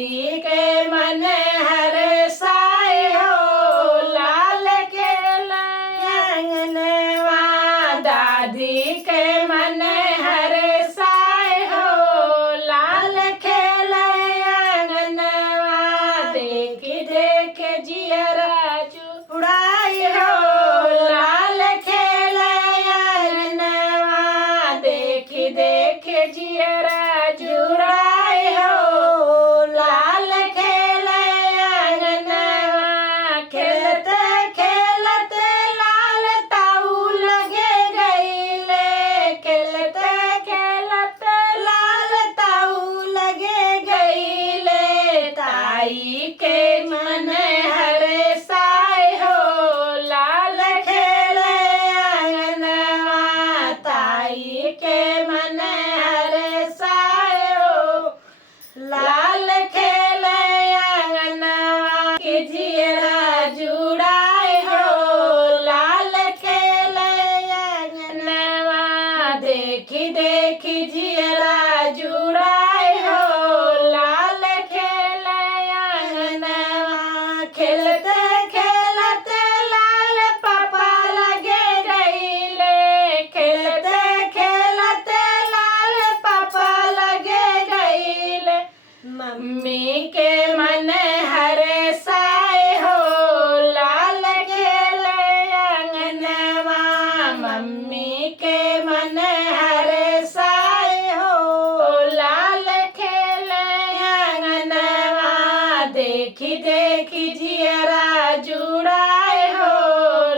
दादी के मन हरसाए हो लाल खेले अंगनवा दादी के मन हरसाए हो लाल खेले अंगनवा देख देख जियरा जुड़ाई हो लाल खेले अंगनवा देख देख जियरा जुड़ाई हो लाल खेले अंगनवा खेलते खेलते लाल ताऊ लगे गईले खेलते खेलते लाल ताऊ लगे गईले ताई के मन हरसाए हो लाल खेले अंगनवा ताई के मन हरसाए हो लाल खेले अंगनवा के जियरा जुड़ाए हो लाल खेले अंगनवा देखी देखी जियरा जुड़ाए हो लाल खेले अंगनवा खेलते खेलते लाल पापा लगे गईले खेलते खेलते लाल पापा लगे गईले मम्मी के मन हरसाए हो लाल खेले अंगनवा मम्मी के मन हरसाए हो लाल खेले अंगनवा देखी देखी जियरा जुड़ाए हो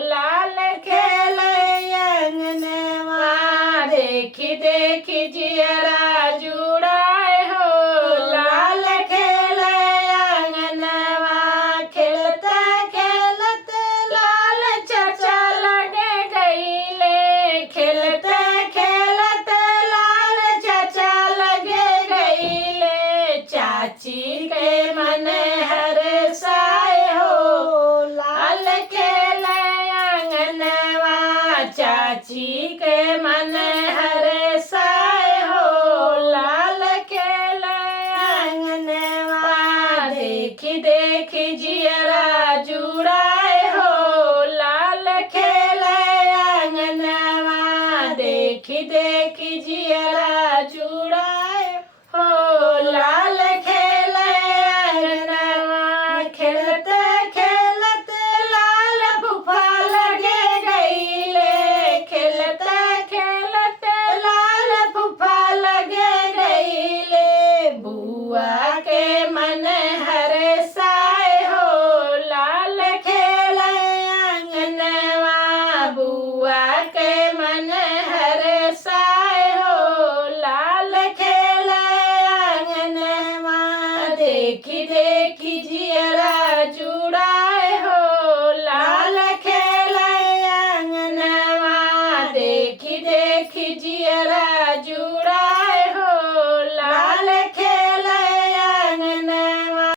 लाल खेले अंगनवा देखी देखी जियरा जुड़ाए हो लाल खेले अंगनवा खेलते खेलते लाल चाचा लगे गईले खेलते खेलते लाल चाचा लगे गईले चाची के मन हरसाए हो लाल खेले अंगनवा चाची के मन हरसाए हो लाल खेले अंगनवा देखी देखी जियरा जुड़ाए हो लाल खेले अंगनवा देखी देखी जियरा जुड़ाए हो लाल खेले अंगनवा खेलते खेलते लाल फूफा लगे गईले खेलते खेलते लाल फूफा लगे गईले बुआ के मन हरसाए हो लाल खेले अंगनवा बुआ के मन हरसाए हो लाल खेले अंगनवा देखी देखी